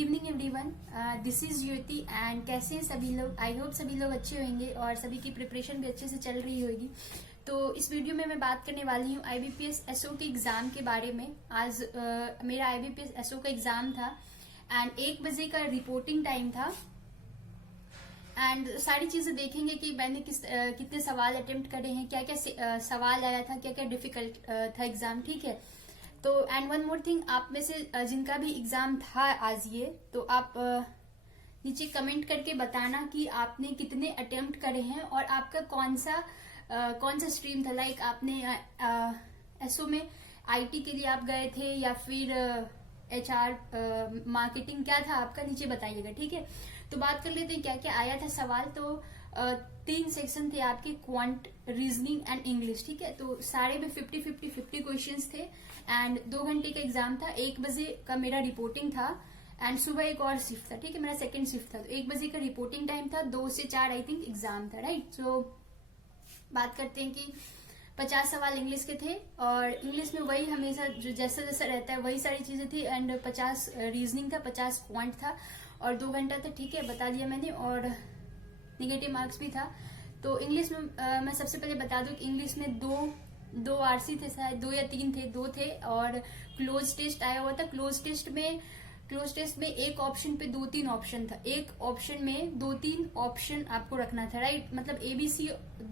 Evening everyone, this is Yuti and कैसे हैं सभी लोग। आई होप सभी लोग अच्छे होंगे और सभी की प्रिपरेशन भी अच्छे से चल रही होगी। तो इस वीडियो में मैं बात करने वाली हूँ IBPS SO के एग्जाम के बारे में। आज मेरा IBPS SO का एग्जाम था एंड 1 बजे का रिपोर्टिंग टाइम था एंड सारी चीजें देखेंगे कि मैंने कितने सवाल अटेम्प्ट करे हैं, क्या क्या सवाल आया था, क्या क्या डिफिकल्ट था एग्जाम। ठीक है, तो एंड वन मोर थिंग, आप में से जिनका भी एग्जाम था आज ये, तो आप नीचे कमेंट करके बताना कि आपने कितने अटेम्प्ट करे हैं और आपका कौन सा स्ट्रीम था। लाइक आपने एसओ में IT के लिए आप गए थे या फिर HR मार्केटिंग, क्या था आपका, नीचे बताइएगा। ठीक है, तो बात कर लेते हैं क्या क्या आया था सवाल। तो 3 सेक्शन थे आपके, क्वांट, रीजनिंग एंड इंग्लिश। ठीक है, तो सारे में 50 क्वेश्चंस थे एंड 2 घंटे का एग्जाम था। 1 बजे का मेरा रिपोर्टिंग था एंड सुबह एक और शिफ्ट था। ठीक है, मेरा सेकंड शिफ्ट था। तो 1 बजे का रिपोर्टिंग टाइम था, 2 से 4 आई थिंक एग्जाम था। राइट, सो बात करते हैं कि 50 सवाल इंग्लिश के थे और इंग्लिश में वही हमेशा जो जैसा जैसा रहता है वही सारी चीजें थी एंड 50 रीजनिंग था, 50 क्वांट था और 2 घंटा था। ठीक है, बता दिया मैंने, और निगेटिव मार्क्स भी था। तो इंग्लिश में मैं सबसे पहले बता दूं कि इंग्लिश में दो RC थे, शायद 2 या 3 थे, 2 थे और क्लोज टेस्ट आया हुआ था। क्लोज टेस्ट में एक ऑप्शन पे 2-3 ऑप्शन था, एक ऑप्शन में 2-3 ऑप्शन आपको रखना था। राइट, मतलब ABC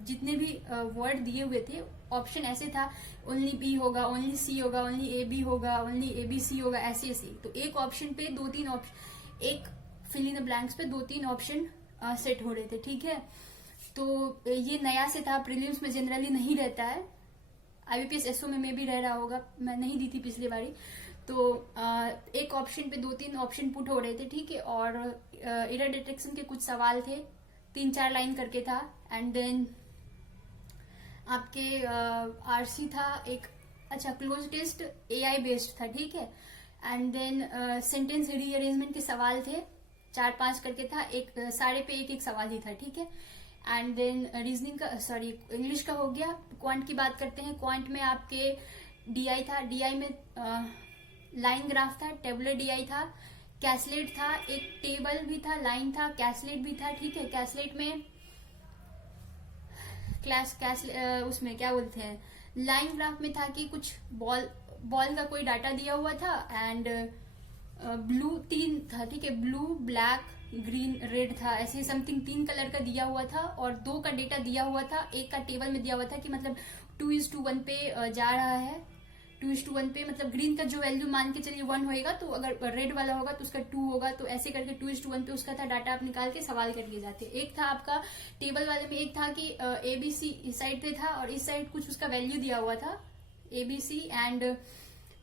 जितने भी वर्ड दिए हुए थे, ऑप्शन ऐसे था, ओनली B होगा, ओनली C होगा, ओनली AB होगा, ओनली ABC होगा, ऐसे ऐसे। तो एक ऑप्शन पे 2-3 ऑप्शन, एक फिल इन द ब्लैंक्स पे 2-3 ऑप्शन सेट हो रहे थे। ठीक है, तो ये नया से था, प्रीलिम्स में जनरली नहीं रहता है। IBPS SO में भी रह रहा होगा, मैं नहीं दी थी पिछली बारी। तो एक ऑप्शन पे 2-3 ऑप्शन पुट हो रहे थे। ठीक है, और एरर डिटेक्शन के कुछ सवाल थे, 3-4 लाइन करके था एंड देन आपके RC था एक, अच्छा क्लोज टेस्ट AI बेस्ड था। ठीक है, एंड देन सेंटेंस रीअरेंजमेंट के सवाल थे, 4-5 करके था, एक सारे पे एक सवाल ही था। ठीक है, एंड देन रीजनिंग का, सॉरी इंग्लिश का हो गया। क्वांट की बात करते हैं। क्वांट में आपके DI था, DI में लाइन ग्राफ था, टेबुलर DI था, कैसलेट था, एक टेबल भी था, लाइन था, कैसलेट भी था। ठीक है, कैसलेट में उसमें क्या बोलते हैं, लाइन ग्राफ में था कि कुछ बॉल का कोई डाटा दिया हुआ था एंड ब्लू 3 था। ठीक है, ब्लू, ब्लैक, ग्रीन, रेड था, ऐसे समथिंग 3 कलर का दिया हुआ था और 2 का डेटा दिया हुआ था। एक का टेबल में दिया हुआ था कि मतलब 2:1 पे जा रहा है, 2:1 पे, मतलब ग्रीन का जो वैल्यू मान के चलिए 1 होएगा, तो अगर रेड वाला होगा तो उसका 2 होगा। तो ऐसे करके 2:1 पे उसका था डाटा, आप निकाल के सवाल कर लिए जाते। एक था आपका टेबल वाले में, एक था कि ABC इस साइड पे था और इस साइड कुछ उसका वैल्यू दिया हुआ था ABC एंड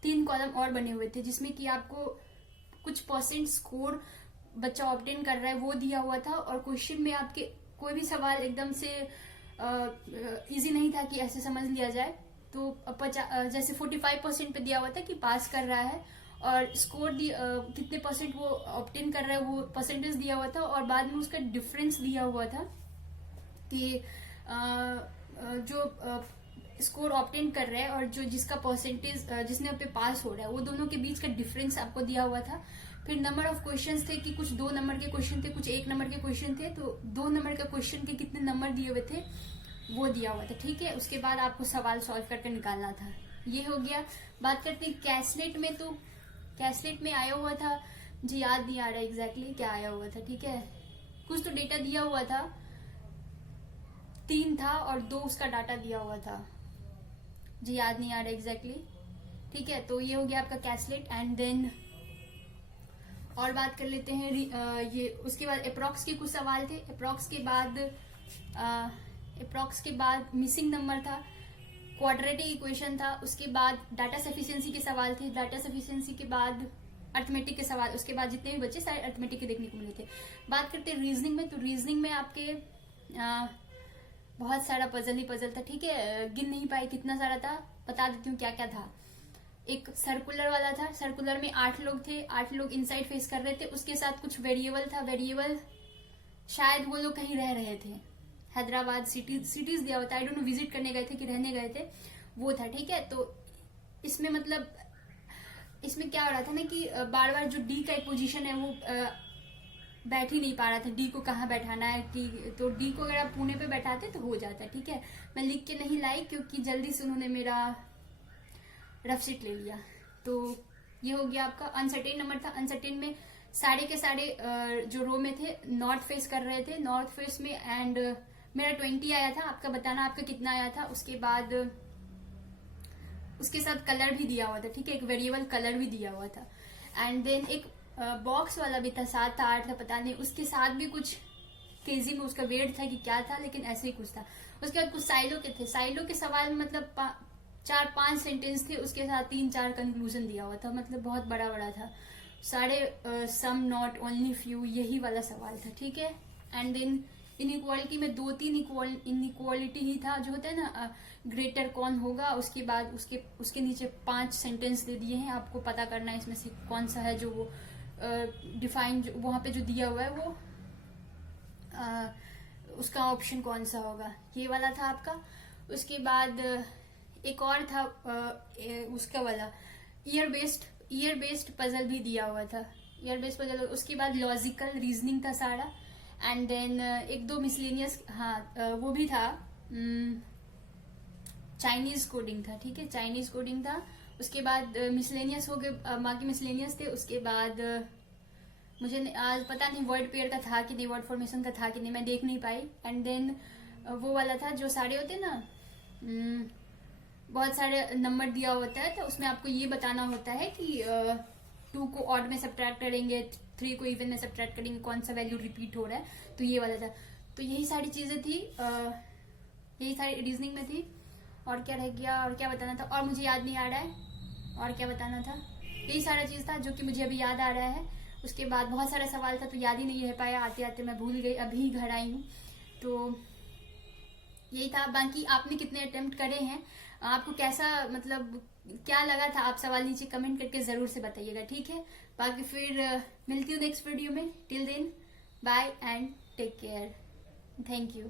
3 कॉलम और बने हुए थे जिसमें कि आपको कुछ % स्कोर बच्चा ऑब्टेन कर रहा है वो दिया हुआ था। और क्वेश्चन में आपके कोई भी सवाल एकदम से इजी नहीं था कि ऐसे समझ लिया जाए। तो जैसे 45% पे दिया हुआ था कि पास कर रहा है और स्कोर कितने % वो ऑब्टेन कर रहा है वो परसेंटेज दिया हुआ था और बाद में उसका डिफरेंस दिया हुआ था कि जो स्कोर ऑब्टेन कर रहा है और जो जिसका परसेंटेज जिसने पे पास हो रहा है वो दोनों के बीच का डिफरेंस आपको दिया हुआ था। फिर नंबर ऑफ क्वेश्चंस थे कि कुछ 2 नंबर के क्वेश्चन थे, कुछ 1 नंबर के क्वेश्चन थे। तो 2 नंबर का क्वेश्चन के कितने नंबर दिए हुए थे वो दिया हुआ था। ठीक है, उसके बाद आपको सवाल सॉल्व करके निकालना था। ये हो गया। बात करते हैं कैसलेट में। तो कैसलेट में आया हुआ था, मुझे याद नहीं आ रहा एग्जैक्टली क्या आया हुआ था। ठीक है, कुछ तो डेटा दिया हुआ था, 3 था और 2 उसका डाटा दिया हुआ था, मुझे याद नहीं आ रहा एग्जैक्टली। ठीक है, तो ये हो गया आपका कैसलेट एंड देन और बात कर लेते हैं ये उसके बाद अप्रॉक्स के कुछ सवाल थे। अप्रॉक्स के बाद मिसिंग नंबर था, क्वाड्रेटिक इक्वेशन था, उसके बाद डाटा सफिशिएंसी के सवाल थे, डाटा सफिशिएंसी के बाद अर्थमेटिक के सवाल, उसके बाद जितने भी बच्चे सारे अर्थमेटिक के देखने को मिले थे। बात करते हैं रीजनिंग में। तो रीजनिंग में आपके बहुत सारा पजल ही पजल था। ठीक है, गिन नहीं पाए कितना सारा था, बता देती हूँ क्या क्या था। एक सर्कुलर वाला था, सर्कुलर में 8 लोग थे, 8 लोग इनसाइड फेस कर रहे थे, उसके साथ कुछ वेरिएबल था, वेरिएबल शायद वो लोग कहीं रह रहे थे, हैदराबाद सिटीज दिया हुआ था, आई डोंट नो विजिट करने गए थे कि रहने गए थे, वो था। ठीक है, तो इसमें मतलब इसमें क्या हो रहा था ना कि बार बार जो डी का एक पोजीशन है वो बैठ ही नहीं पा रहा था, डी को कहाँ बैठाना है कि, तो डी को अगर आप पुणे पे बैठाते तो हो जाता है। ठीक है, मैं लिख के नहीं लाई क्योंकि जल्दी से उन्होंने मेरा रफ शीट ले लिया। तो ये हो गया आपका अनसर्टेन नंबर था। अनसर्टेन में सारे के सारे जो रो में थे नॉर्थ फेस कर रहे थे, नॉर्थ फेस में, एंड मेरा 20 आया था। आपका बताना आपका कितना आया था। उसके बाद उसके साथ कलर भी दिया हुआ था। ठीक है, एक वेरिएबल कलर भी दिया हुआ था। एंड देन एक बॉक्स वाला भी था, 7 था 8 था पता नहीं, उसके साथ भी कुछ केजी में उसका वेट था कि क्या था, लेकिन ऐसे ही कुछ था। उसके बाद कुछ साइलो के थे, साइलो के सवाल में मतलब 4-5 सेंटेंस थे, उसके साथ 3-4 कंक्लूजन दिया हुआ था, मतलब बहुत बड़ा बड़ा था। सारे सम नॉट ओनली फ्यू यही वाला सवाल था। ठीक है, एंड देन इनइक्वालिटी में 2-3 इनइक्वालिटी ही था, जो होता है ना ग्रेटर कौन होगा, उसके बाद उसके नीचे 5 सेंटेंस दे दिए हैं, आपको पता करना है इसमें से कौन सा है जो वो डिफाइन वहां पे जो दिया हुआ है वो उसका ऑप्शन कौन सा होगा, ये वाला था आपका। उसके बाद एक और था उसका वाला ईयर बेस्ड पजल भी दिया हुआ था, ईयर बेस्ड पजल। उसके बाद लॉजिकल रीजनिंग था सारा, एंड देन 1-2 मिसलेनियस, हाँ वो भी था, चाइनीज कोडिंग था। ठीक है, चाइनीज कोडिंग था। उसके बाद मिसलेनियस हो गए, बाकी मिसलेनियस थे। उसके बाद मुझे आज पता नहीं वर्ड पेयर का था कि नहीं, वर्ड फॉर्मेशन का था कि नहीं, मैं देख नहीं पाई। एंड देन वो वाला था जो सारे होते ना, बहुत सारे नंबर दिया होता है, तो उसमें आपको ये बताना होता है कि 2 को ऑड में सब्ट्रैक्ट करेंगे, 3 को इवन में सब्ट्रैक्ट करेंगे, कौन सा वैल्यू रिपीट हो रहा है, तो ये वाला था। तो यही सारी चीजें थी, यही सारी रीजनिंग में थी। और क्या रह गया, और क्या बताना था, और मुझे याद नहीं आ रहा है और क्या बताना था। यही सारा चीज था जो कि मुझे अभी याद आ रहा है। उसके बाद बहुत सारा सवाल था तो याद ही नहीं रह पाया, आते आते मैं भूल गई, अभी घर आई हूँ। तो यही था। बाकी आपने कितने अटेम्प्ट करे हैं, आपको कैसा मतलब क्या लगा था, आप सवाल नीचे कमेंट करके जरूर से बताइएगा। ठीक है, बाकी फिर मिलती हूँ नेक्स्ट वीडियो में। Till then bye and take care, thank you.